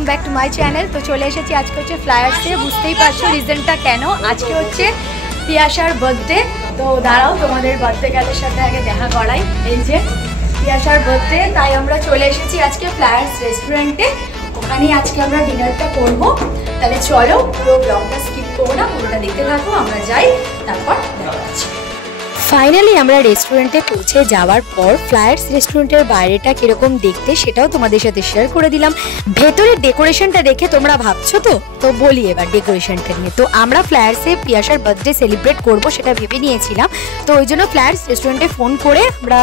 Welcome back to my channel. তো চলে এসেছি আজকে হচ্ছে ফ্লায়ার্সে, বুঝতেই পারছো রিজনটা কেন। আজকে হচ্ছে পিয়াসার বার্থডে। তো দাঁড়াও তোমাদের বার্থডে গার্লের সাথে আগে দেখা করাই। এই যে পিয়াসার বার্থডে, তাই আমরা চলে এসেছি আজকে ফ্লায়ার্স রেস্টুরেন্টে। ওখানেই আজকে আমরা ডিনারটা করবো। তাহলে চলো পুরো ব্লগটা স্কিপ করবো না, পুরোটা দেখতে থাকো। আমরা যাই, তারপর দেখা হচ্ছে। ফাইনালি আমরা রেস্টুরেন্টে পৌঁছে যাওয়ার পর ফ্লায়ার্স রেস্টুরেন্টের বাইরেটা কিরকম দেখতে সেটাও তোমাদের সাথে শেয়ার করে দিলাম। ভেতরের ডেকোরেশনটা দেখে তোমরা ভাবছো তো বলি এবার ডেকোরেশনটা নিয়ে। তো আমরা ফ্লায়ার্সে পিয়াসার বার্থডে সেলিব্রেট করব সেটা ভেবে নিয়েছিলাম। তো ওই জন্য ফ্লায়ার্স রেস্টুরেন্টে ফোন করে আমরা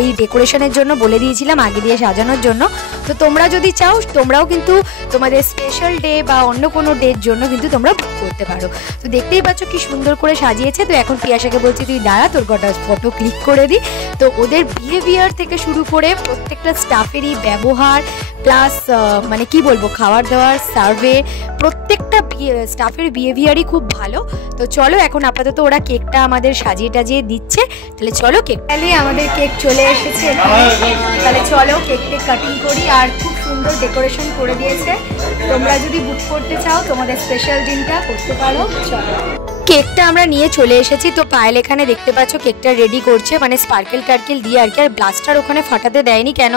এই ডেকোরেশনের জন্য বলে দিয়েছিলাম, আগে দিয়ে সাজানোর জন্য। তো তোমরা যদি চাও তোমরাও কিন্তু তোমাদের স্পেশাল ডে বা অন্য কোনো ডের জন্য কিন্তু তোমরা বুক করতে পারো। তো দেখতেই পাচ্ছ কি সুন্দর করে সাজিয়েছে। তো এখন পিয়াসাকে বলছি তুই দাঁড়া, তোর কটা ফটো ক্লিক করে দিই। তো ওদের বিহেভিয়ার থেকে শুরু করে প্রত্যেকটা স্টাফেরই ব্যবহার প্লাস মানে কি বলবো খাবার দাবার সার্ভে প্রত্যেকটা স্টাফের বিহেভিয়ারই খুব ভালো। তো চলো এখন আপাতত ওরা কেকটা আমাদের সাজিয়ে টাজিয়ে দিচ্ছে। তাহলে চলো কেক আমাদের কেক চলে এসেছে। তাহলে চলো কেকটা কাটিং করি। আর খুব সুন্দর ডেকোরেশন করে দিয়েছে। তোমরা যদি বুক করতে চাও তোমাদের স্পেশাল দিনটা করতে পারো। চলো কেকটা আমরা নিয়ে চলে এসেছি। তো পায়েল এখানে দেখতে পাচ্ছ কেকটা রেডি করছে, মানে স্পার্কেল টার্কেল দিয়ে আর কি। আর ব্লাস্টার ওখানে ফাটাতে দেয়নি কেন,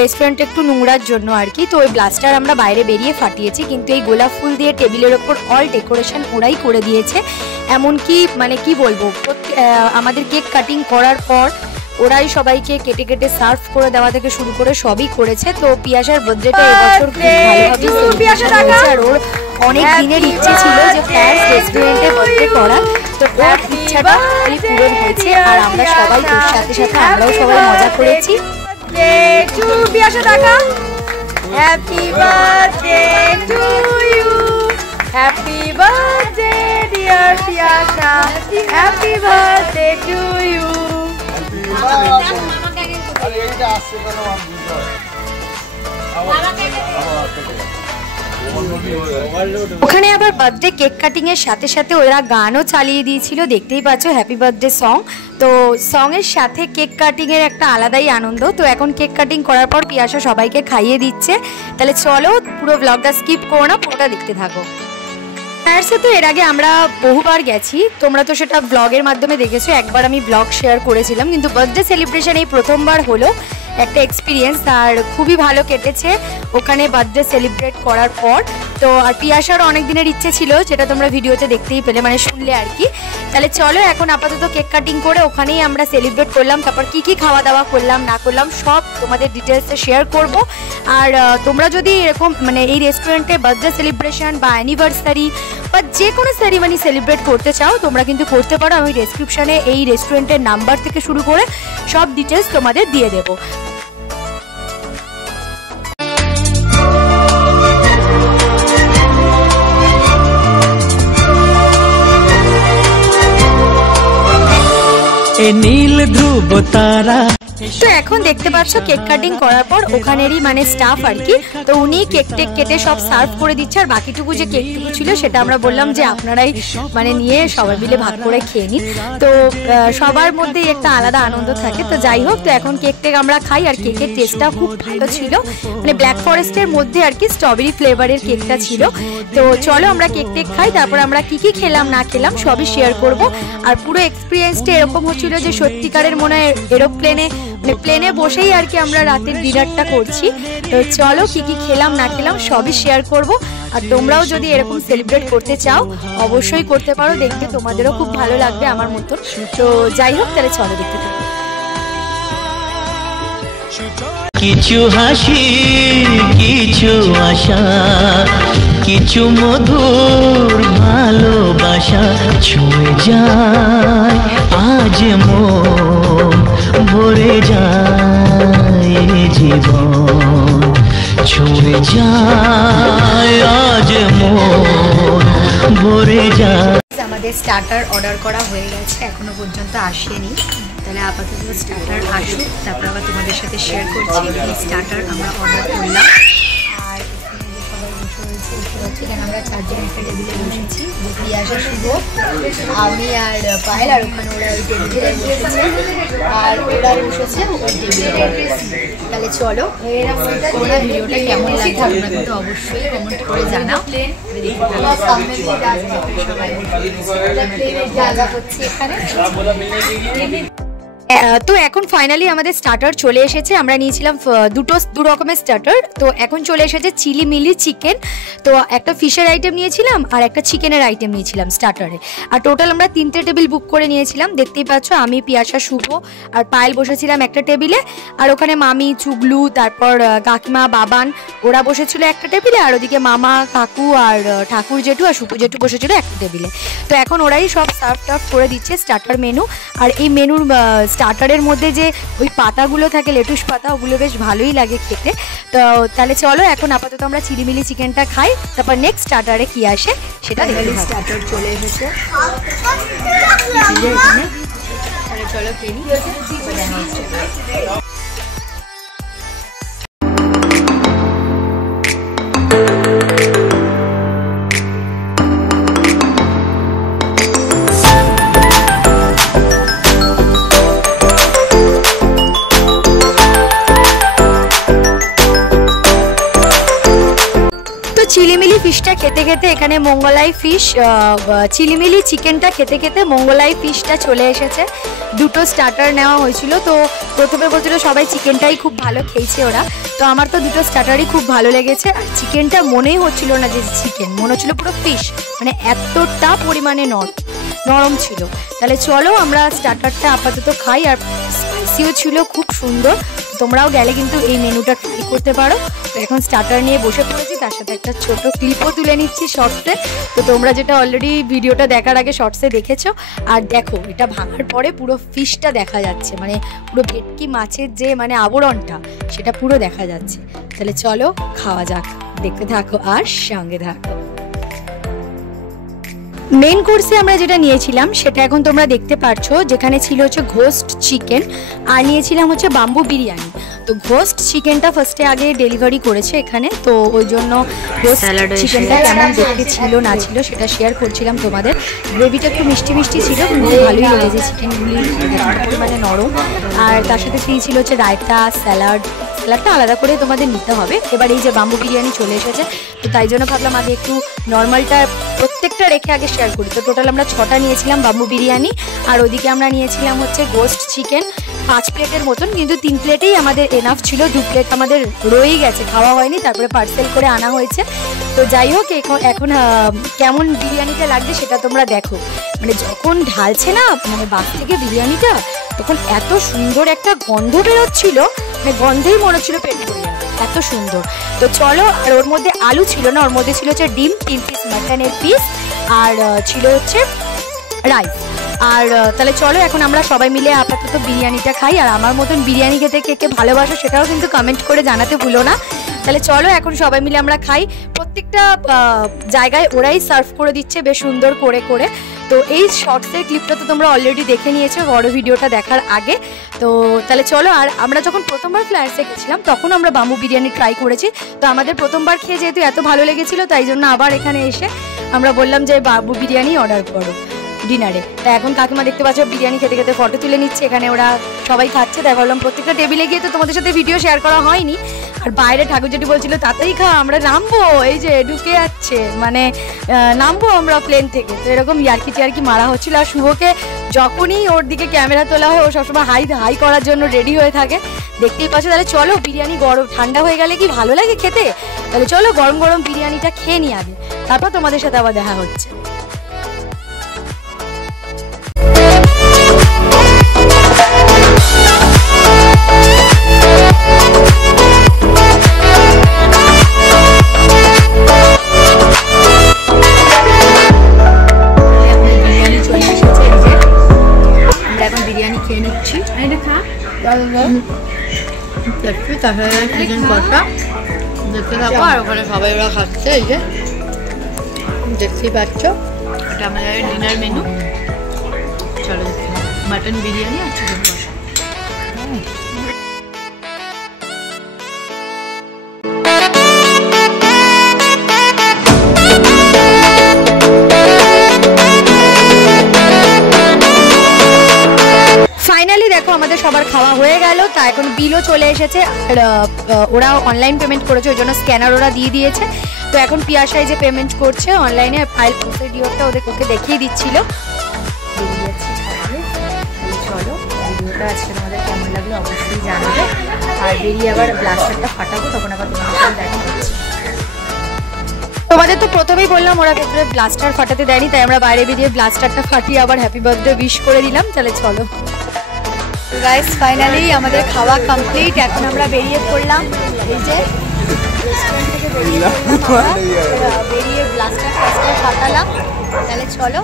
রেস্টুরেন্ট একটু নোংরার জন্য আর কি। তো ওই ব্লাস্টার আমরা বাইরে বেরিয়ে ফাটিয়েছি, কিন্তু এই গোলাপ ফুল দিয়ে টেবিলের ওপর অল ডেকোরেশন ওরাই করে দিয়েছে। এমনকি মানে কি বলবো আমাদের কেক কাটিং করার পর ওরাই সবাইকে কেটে কেটে সার্ভ করে দেওয়া থেকে শুরু করে সবই করেছে। তো পিয়াসার বার্থডেটা এবছর খুব ভালোভাবে আর ওর অনেক দিনের ইচ্ছে ছিল যে ফ্লায়ার্স রেস্টুরেন্টে বার্থডে করা। তো ওর ইচ্ছাটা পূরণ হয়েছে। আর আমরা সবাই ওর সাথে সাথে আমরাও সবাই মজা করেছি। Happy birthday to you, happy birthday dear Piyasa, happy birthday to you. ওখানে আবার বার্থডে কেক কাটিং এর সাথে সাথে ওরা গানও চালিয়ে দিয়েছিল, দেখতেই পাচ্ছ হ্যাপি বার্থডে সং। তো সং এর সাথে কেক কাটিং এর একটা আলাদাই আনন্দ। তো এখন কেক কাটিং করার পর পিয়াসা সবাইকে খাইয়ে দিচ্ছে। তাহলে চলো পুরো ব্লগটা স্কিপ করো না, পুরোটা দেখতে থাকো। ফ্লায়ার্সে তো এর আগে আমরা বহুবার গেছি, তোমরা তো সেটা ব্লগের মাধ্যমে দেখেছো। একবার আমি ব্লগ শেয়ার করেছিলাম, কিন্তু বার্থডে সেলিব্রেশন এই প্রথমবার হলো একটা এক্সপিরিয়েন্স। আর খুবই ভালো কেটেছে ওখানে বার্থডে সেলিব্রেট করার পর। তো আর পিয়াসারও অনেক দিনের ইচ্ছে ছিল, যেটা তোমরা ভিডিওতে দেখতেই পেলে, মানে শুনলে আর কি। তাহলে চলো এখন আপাতত কেক কাটিং করে ওখানেই আমরা সেলিব্রেট করলাম। তারপর কি কি খাওয়া দাওয়া করলাম না করলাম সব তোমাদের ডিটেলসে শেয়ার করব। আর তোমরা যদি এরকম মানে এই রেস্টুরেন্টে বার্থডে সেলিব্রেশন বা অ্যানিভার্সারি বা যে কোনো সেরিমনি সেলিব্রেট করতে চাও তোমরা কিন্তু করতে পারো। আমি ডেসক্রিপশনে এই রেস্টুরেন্টের নাম্বার থেকে শুরু করে সব ডিটেলস তোমাদের দিয়ে দেবো। নীল ধ্রুব তারা। তো এখন দেখতে পাচ্ছ কেক কাটিং করার পর ওখানেরই মানে স্টাফ আর কি, তো উনি কেক টেক কেটে সব সার্ভ করে দিচ্ছে। আর বাকিটুকু যে কেকটুকু ছিল সেটা আমরা বললাম যে আপনারাই মানে নিয়ে সবাই মিলে ভাগ করে খেয়ে নিন। তো সবার মধ্যেই একটা আলাদা আনন্দ থাকে। তো যাই হোক, তো এখন কেক টেক আমরা খাই। আর কেকের টেস্টটা খুব ভালো ছিল, মানে ব্ল্যাক ফরেস্টের মধ্যে আর কি স্ট্রবেরি ফ্লেভারের কেকটা ছিল। তো চলো আমরা কেক টেক খাই, তারপর আমরা কি কি খেলাম না খেলাম সবই শেয়ার করব। আর পুরো এক্সপিরিয়েন্সটা এরকম হচ্ছিল যে সত্যিকারের মনে হয় প্লেনে বসেই আর কি আমরা রাতের ডিনারটা করছি। তো চলো কি কি খেলাম না খেলাম সবই শেয়ার করব। আর তোমরাও যদি এরকম সেলিব্রেট করতে চাও অবশ্যই করতে পারো, দেখতে তোমাদেরও খুব ভালো লাগবে আমার মতন। তো যাই হোক, তাহলে চলো দেখতে থাকো। কিছু হাসি, কিছু আশা, কিছু মধুর ভালোবাসা ছুঁয়ে যায় আজ মন, ভরে যায় জীবন, ছুঁয়ে যায় আজ মন, ভরে যায়। আমাদের স্টার্টার অর্ডার করা হয়ে গেছে, এখনো পর্যন্ত আসেনি। তাহলে আপাতত স্টার্টার আসুক, তারপর আবার তোমাদের সাথে শেয়ার করছি। এই স্টার্টার আমরা অর্ডার করলাম। আর সবাই বসে রয়েছে এখানে আমরা চারজন একটা টেবিলে বসেছি, পিয়াসা, শুভ, আমি আর পায়েল, আর ওখানে ওরা ওই টেবিলে বসেছে আর ওরা বসেছে ওই টেবিলে। তাহলে চলো তোমরা ভিডিওটা কেমন লাগে তোমরা কিন্তু অবশ্যই কমেন্ট করে জানাও। জায়গা হচ্ছে এখানে। তো এখন ফাইনালি আমাদের স্টার্টার চলে এসেছে। আমরা নিয়েছিলাম দু রকমের স্টার্টার। তো এখন চলে এসেছে চিলি মিলি চিকেন। তো একটা ফিশের আইটেম নিয়েছিলাম আর একটা চিকেনের আইটেম নিয়েছিলাম স্টার্টারে। আর টোটাল আমরা 3টে টেবিল বুক করে নিয়েছিলাম। দেখতেই পাচ্ছ আমি, পিয়াসা, শুভ আর পায়েল বসেছিলাম একটা টেবিলে, আর ওখানে মামি, চুগলু, তারপর কাকিমা, বাবান ওরা বসেছিল একটা টেবিলে, আর ওদিকে মামা, কাকু আর ঠাকুর জেঠু আর সুপু জেঠু বসেছিল একটা টেবিলে। তো এখন ওরাই সব সার্ভ টার্ভ করে দিচ্ছে স্টার্টার মেনু। আর এই মেনুর স্টার্টারের মধ্যে যে ওই পাতাগুলো থাকে, লেটুস পাতা, ওগুলো বেশ ভালোই লাগে খেতে। তো তাহলে চলো এখন আপাতত আমরা চিলিমিলি চিকেনটা খাই, তারপর নেক্সট স্টার্টারে কি আসে সেটা দেখি। স্টার্টার চলে এসেছে এখানে, তাহলে চলো খেয়ে নিই। চিলিমিলি ফিশটা খেতে খেতে এখানে মঙ্গলাই ফিশ, চিলিমিলি চিকেনটা খেতে খেতে মঙ্গলাই ফিশটা চলে এসেছে। দুটো স্টার্টার নেওয়া হয়েছিল। তো প্রথমে বলছিল সবাই চিকেনটাই খুব ভালো খেয়েছে ওরা। তো আমার তো দুটো স্টার্টারই খুব ভালো লেগেছে। আর চিকেনটা মনেই হচ্ছিল না যে চিকেন, মনে হচ্ছিল পুরো ফিশ, মানে এতটা পরিমাণে নরম ছিল। তাহলে চলো আমরা স্টার্টারটা আপাতত খাই। আর স্পাইসিও ছিল খুব সুন্দর। তোমরাও গেলে কিন্তু এই মেনুটা ট্রাই করতে পারো। তো এখন স্টার্টার নিয়ে বসে পড়েছি, তার সাথে একটা ছোট ক্লিপও তুলে নিচ্ছি শর্টসে। তো তোমরা যেটা অলরেডি ভিডিওটা দেখার আগে শর্টসে দেখেছো। আর দেখো এটা ভাঙার পরে পুরো ফিশটা দেখা যাচ্ছে, মানে পুরো ভেটকি মাছের যে মানে আবরণটা সেটা পুরো দেখা যাচ্ছে। তাহলে চলো খাওয়া যাক, দেখতে থাকো আর সঙ্গে থাকো। মেন কোর্সে আমরা যেটা নিয়েছিলাম সেটা এখন তোমরা দেখতে পাচ্ছ, যেখানে ছিল হচ্ছে ঘোস্ট চিকেন আর নিয়েছিলাম হচ্ছে বাম্বু বিরিয়ানি। তো ঘোস্ট চিকেনটা ফার্স্টে আগে ডেলিভারি করেছে এখানে, তো ওই জন্য ঘোস্ট চিকেনটা কেমন দেখতে ছিল না ছিল সেটা শেয়ার করছিলাম তোমাদের। গ্রেভিটা একটু মিষ্টি মিষ্টি ছিল, কিন্তু ভালোই লেগেছে চিকেনগুলি, মানে নরম। আর তার সাথে ছিল হচ্ছে রায়তা, স্যালাডটা আলাদা করে তোমাদের নিতে হবে। এবার এই যে বাম্বু বিরিয়ানি চলে এসেছে, তো তাই জন্য ভাবলাম আগে একটু নর্মালটা প্রত্যেকটা রেখে আগে শেয়ার করি। তো টোটাল আমরা 6টা নিয়েছিলাম বাম্বু বিরিয়ানি, আর ওদিকে আমরা নিয়েছিলাম হচ্ছে গোস্ট চিকেন 5 প্লেটের মতন, কিন্তু 3 প্লেটেই আমাদের এনাফ ছিল। 2 প্লেট আমাদের রয়েই গেছে, খাওয়া হয়নি, তারপরে পার্সেল করে আনা হয়েছে। তো যাই হোক এখন কেমন বিরিয়ানিটা লাগছে সেটা তোমরা দেখো। মানে যখন ঢালছে না মানে বাস থেকে বিরিয়ানিটা, তখন এত সুন্দর একটা গন্ধ বেরোচ্ছিল, মানে গন্ধেই মনে হচ্ছিল পেট ভরে যাবে, এত সুন্দর। তো চলো, আর ওর মধ্যে আলু ছিল না, ওর মধ্যে ছিল হচ্ছে ডিম, 3 পিস মাটনের পিস, আর ছিল হচ্ছে রাইস। আর তাহলে চলো এখন আমরা সবাই মিলে আপাতত বিরিয়ানিটা খাই। আর আমার মতন বিরিয়ানি খেতে কে কে ভালোবাসো সেটাও কিন্তু কমেন্ট করে জানাতে ভুলো না। তাহলে চলো এখন সবাই মিলে আমরা খাই। প্রত্যেকটা জায়গায় ওরাই সার্ভ করে দিচ্ছে বেশ সুন্দর করে করে। তো এই শর্টসের ক্লিপটা তো তোমরা অলরেডি দেখে নিয়েছো বড় ভিডিওটা দেখার আগে। তো তাহলে চলো, আর আমরা যখন প্রথমবার ফ্ল্যাটসে গেছিলাম তখন আমরা বাম্বু বিরিয়ানি ট্রাই করেছি। তো আমাদের প্রথমবার খেয়ে যেহেতু এত ভালো লেগেছিলো, তাই জন্য আবার এখানে এসে আমরা বললাম যে বাম্বু বিরিয়ানি অর্ডার করো ডিনারে। তাই এখন কাকিমা দেখতে পাচ্ছ বিরিয়ানি খেতে খেতে ফটো তুলে নিচ্ছে, এখানে ওরা সবাই খাচ্ছে। তাই ভাবলাম প্রত্যেকটা টেবিলে গিয়ে তো তোমাদের সাথে ভিডিও শেয়ার করা হয়নি। আর বাইরে ঠাকুর যেটি বলছিল তাতেই খা, আমরা নামবো, এই যে ঢুকে যাচ্ছে, মানে নামবো আমরা প্লেন থেকে। তো এরকম ইয়ার্কি মারা হচ্ছিল। আর শুভকে যখনই ওর দিকে ক্যামেরা তোলা হয় ও সবসময় হাই করার জন্য রেডি হয়ে থাকে, দেখতেই পাচ্ছ। তাহলে চলো, বিরিয়ানি গরম ঠান্ডা হয়ে গেলে কি ভালো লাগে খেতে। তাহলে চলো গরম গরম বিরিয়ানিটা খেয়ে নিই আগে, তারপর তোমাদের সাথে আবার দেখা হচ্ছে। চিকেন কষা দেখতে থাকো, আর ওখানে সবাই ওরা খাচ্ছে, এই যে দেখতেই পাচ্ছ, এটা আমাদের ডিনার মেনু। চলো মাটন বিরিয়ানি আর চিকেন কষা। আমাদের সবার খাওয়া হয়ে গেল, তা এখন বিলও চলে এসেছে। আর ওরা অনলাইন পেমেন্ট করেছে, ওই জন্য স্ক্যানার ওরা দিয়ে দিয়েছে। তো এখন পিয়াসাই যে পেমেন্ট করছে অনলাইনে, ফাইল প্রসিডিওরটা ওকে দেখিয়ে দিচ্ছিল। চলো ভিডিওটা আজকে তোমাদের কেমন লাগলো অবশ্যই জানাবে। আর বেরিয়ে আবার ব্লাস্টারটা ফাটাবো, তখন আবার তোমাদের দেখা হচ্ছে। তোমাদের তো প্রথমেই বললাম ওরা ভেতরে ব্লাস্টার ফাটাতে দেয়নি, তাই আমরা বাইরে বেরিয়ে ব্লাস্টারটা ফাটিয়ে আবার হ্যাপি বার্থডে উইশ করে দিলাম। তাহলে চলো গাইস, ফাইনালি আমাদের খাওয়া কমপ্লিট। এখন আমরা বেরিয়ে পড়লাম, এই যে রেস্টুরেন্ট থেকে বেরিয়ে ব্লাস্টার ফাটালাম। তাহলে চলো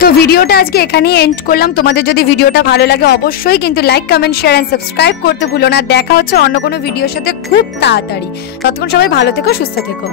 তো ভিডিওটা আজকে এখানেই এন্ড করলাম। তোমাদের যদি ভিডিওটা ভালো লাগে অবশ্যই কিন্তু like, comment, share and subscribe করতে ভুলো না। দেখা হচ্ছে অন্য কোনো ভিডিওর সাথে খুব তাড়াতাড়ি। ততক্ষণ সবাই ভালো থেকো, সুস্থ থেকো।